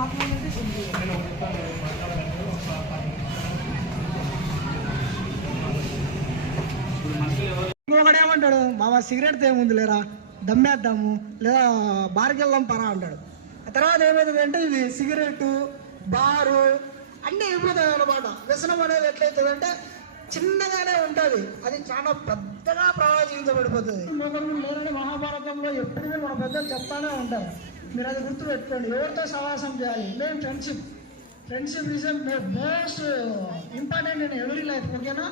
మాట్లాడండి ఏమంటాడు బాబా సిగరెట్ తేముంది లేరా దమ్మేద్దాము. లేదా బార్కి వెళ్దాం పరా అంటాడు. ఆ తర్వాత ఏమవుతుంది అంటే ఇది సిగరెట్ బారు అన్నీ అయిపోతాయి అనమాట వ్యసనం అనేది ఎట్లయితుందంటే చిన్నగానే ఉంటుంది. అది చాలా పెద్దగా ప్రవాచించబడిపోతుంది మహాభారతంలో ఎప్పుడు మన పెద్దలు చెప్తానే ఉంటారు. మీరు అది గుర్తు పెట్టుకోండి ఎవరితో సహవాసం చేయాలి? మేము friendship friendship is most important in every life ఓకేనా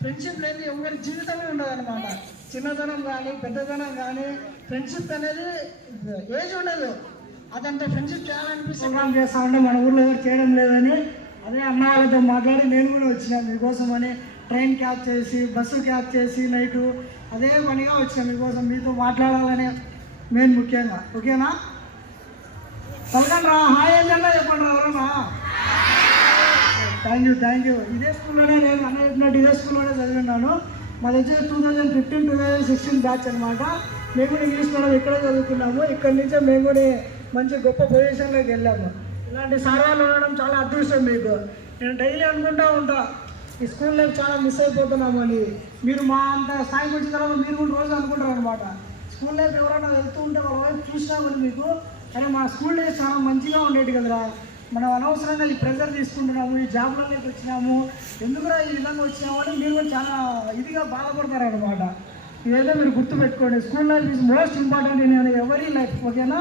ఫ్రెండ్షిప్ లేని ఎవరి జీవితమే ఉండదన్నమాట. చిన్నతనం కానీ పెద్దతనం కానీ ఫ్రెండ్షిప్ అనేది ఏజ్ ఉండదు. అదంతా ఫ్రెండ్షిప్ చేయాలనిపిస్తుంది చేస్తా ఉంటే మన ఊర్లో ఎవరు చేయడం లేదని అదే అమ్మ వాళ్ళతో మాట్లాడి నేను కూడా వచ్చిన మీకోసం అని ట్రైన్ క్యాప్ చేసి బస్సు క్యాప్ చేసి నైటు అదే పనిగా వచ్చిన మీకోసం. మీతో మాట్లాడాలని మెయిన్ ముఖ్యంగా ఓకేనా పలకండి రా హాయ్ ఏంటన్నా చెప్పండి రా ఎవరన్నా థ్యాంక్ యూ థ్యాంక్ యూ ఇదే స్కూల్లోనే నేను అన్న చెప్పినట్టు ఇదే స్కూల్లోనే చదివినాను మాది వచ్చి two thousand fifteen two thousand sixteen batch అనమాట మేము కూడా ఇంగ్లీష్ మీడియం ఇక్కడే చదువుకున్నాము. ఇక్కడి నుంచే మేము కూడా మంచి గొప్ప పొజిషన్లోకి వెళ్ళాము. ఇలాంటి సార్ వాళ్ళు ఉండడం చాలా అదృష్టం మీకు. నేను డైలీ అనుకుంటా ఉంటా ఈ స్కూల్ లైఫ్ చాలా మిస్ అయిపోతున్నామని మీరు మా అంత స్థాయికి వచ్చిన తర్వాత మీరు కూడా రోజు అనుకుంటారు అనమాట స్కూల్ లైఫ్ ఎవరైనా వెళ్తూ ఉంటే వాళ్ళ వైపు చూసినా కూడా మీకు కానీ మా స్కూల్ డేస్ చాలా మంచిగా ఉండేది కదరా. మనం అనవసరంగా ఈ ప్రెజర్ తీసుకుంటున్నాము ఈ జాబ్లలోకి వచ్చినాము ఎందుకురా ఈ విధంగా వచ్చినాము అని మీరు కూడా చాలా ఇదిగా బాధపడతారు అనమాట ఇదైతే మీరు గుర్తుపెట్టుకోండి. School life is most important నేను ఎవరీ లైఫ్ ఓకేనా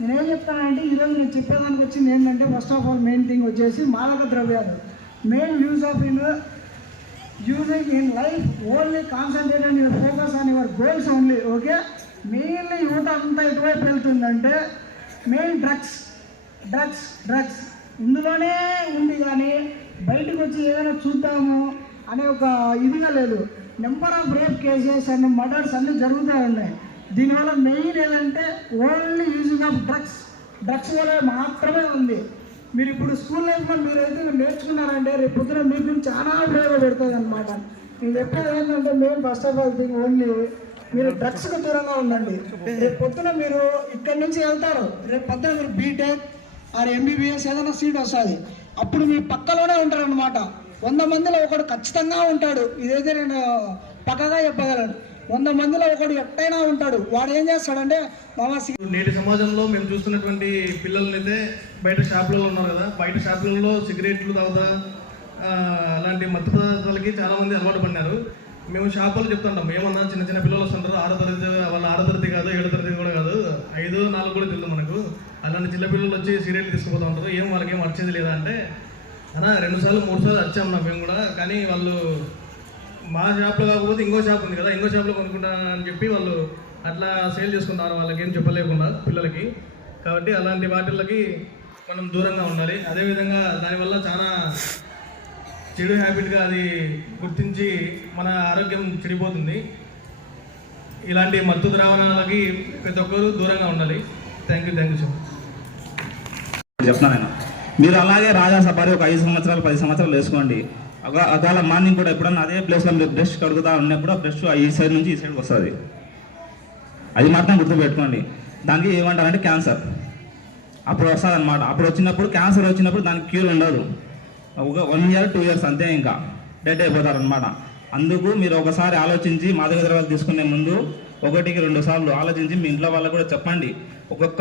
నేనేం చెప్తానంటే ఈరోజు నేను చెప్పేదానికి వచ్చింది ఏంటంటే first of all main thing వచ్చేసి మాదక ద్రవ్యాలు. Main use of in using in life only concentrate and your focus on your goals only okay mainly యువత అంతా ఎటువైపు వెళ్తుందంటే మెయిన్ డ్రగ్స్ డ్రగ్స్ డ్రగ్స్. ఇందులోనే ఉంది కానీ బయటకు వచ్చి ఏదైనా చూద్దాము అనే ఒక ఇదిగా లేదు. Number of rape cases and murders అన్నీ జరుగుతూ ఉన్నాయి. దీనివల్ల మెయిన్ ఏంటంటే only using of drugs drugs వల్ల మాత్రమే ఉంది. మీరు ఇప్పుడు స్కూల్ లైఫ్లో మీరైతే నేర్చుకున్నారంటే రేపు పొద్దున మీకు చాలా ఉపయోగపడుతుంది అనమాట నేను చెప్పేది ఏంటంటే మేము first of all thing only మీరు డ్రగ్స్కి దూరంగా ఉండండి. రేపు పొద్దున మీరు ఇక్కడి నుంచి వెళ్తారు. రేపు పొద్దున మీరు బీటెక్ ఆర్ ఎంబీబీఎస్ ఏదైనా సీట్ వస్తుంది. అప్పుడు మీ పక్కలోనే ఉంటారనమాట వంద మందిలో ఒకడు ఖచ్చితంగా ఉంటాడు. ఇదైతే నేను పక్కగా చెప్పగలను. వంద మందిలో ఒకడు ఎట్టయినా ఉంటాడు. వాడు ఏం చేస్తాడంటే మామా నేటి సమాజంలో మేము చూస్తున్నటువంటి పిల్లలనైతే బయట షాపులలో ఉన్నారు కదా. బయట షాపులలో సిగరెట్లు తర్వాత అలాంటి మత్తు పదార్థాలకి చాలామంది అలవాటు పడినారు. మేము షాపులు చెప్తుంటాం ఏమన్నా చిన్న చిన్న పిల్లలు వస్తుంటారు ఆరో తరగతి వాళ్ళ ఆరో తరగతి కాదు ఏడో తరగతి కూడా కాదు ఐదు నాలుగు కూడా తెలుసు మనకు. అలాంటి చిన్న పిల్లలు వచ్చి సీరియల్ తీసుకుపోతూ ఉంటారు ఏం వాళ్ళకి ఏం వచ్చేది లేదా అంటే అన్నా రెండు సార్లు మూడు సార్లు వచ్చాము నా మేము కూడా కానీ వాళ్ళు మా షాప్లో కాకపోతే ఇంకో షాప్ ఉంది కదా ఇంకో షాప్లో కొనుక్కుంటానని చెప్పి వాళ్ళు అట్లా సేల్ చేసుకుంటారు వాళ్ళకి ఏం చెప్పలేకుండా పిల్లలకి. కాబట్టి అలాంటి వాటిలకి మనం దూరంగా ఉండాలి. అదేవిధంగా దానివల్ల చాలా చెడు హ్యాబిట్గా అది గుర్తించి మన ఆరోగ్యం చెడిపోతుంది. ఇలాంటి మత్తు ద్రావణాలకి ప్రతి ఒక్కరు దూరంగా ఉండాలి. Thank you thank you so much చెప్తాను నేను. మీరు అలాగే రాజా సఫారీ ఒక ఐదు సంవత్సరాలు పది సంవత్సరాలు వేసుకోండి. ఒక- ఒకవేళ మార్నింగ్ కూడా ఎప్పుడన్నా అదే ప్లేస్లో మీరు బ్రష్ కడుగుతా ఉన్నప్పుడు బ్రష్ ఈ సైడ్ నుంచి ఈ సైడ్కి వస్తుంది. అది మాత్రం గుర్తుపెట్టుకోండి దానికి ఏమంటారంటే క్యాన్సర్. అప్పుడు వస్తుంది అనమాట అప్పుడు వచ్చినప్పుడు క్యాన్సర్ వచ్చినప్పుడు దానికి క్యూర్ ఉండదు. ఒక వన్ ఇయర్ టూ ఇయర్స్ అంతే ఇంకా. డెడ్ అయిపోతారు అనమాట అందుకు మీరు ఒకసారి ఆలోచించి మాదక ద్రవ్యాలు తీసుకునే ముందు ఒకటికి రెండు సార్లు ఆలోచించి మీ ఇంట్లో వాళ్ళకు కూడా చెప్పండి. ఒక్కొక్క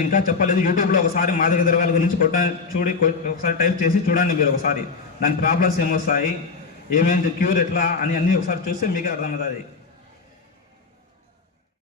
ఇంకా చెప్పలేదు. యూట్యూబ్లో ఒకసారి మాదక ద్రవ్యాల గురించి కొట్ట చూడి ఒకసారి టైప్ చేసి చూడండి మీరు ఒకసారి. దాని ప్రాబ్లమ్స్ ఏమొస్తాయి? ఏమేమి క్యూర్ ఎట్లా? అని అన్నీ ఒకసారి చూస్తే మీకే అర్థమవుతుంది.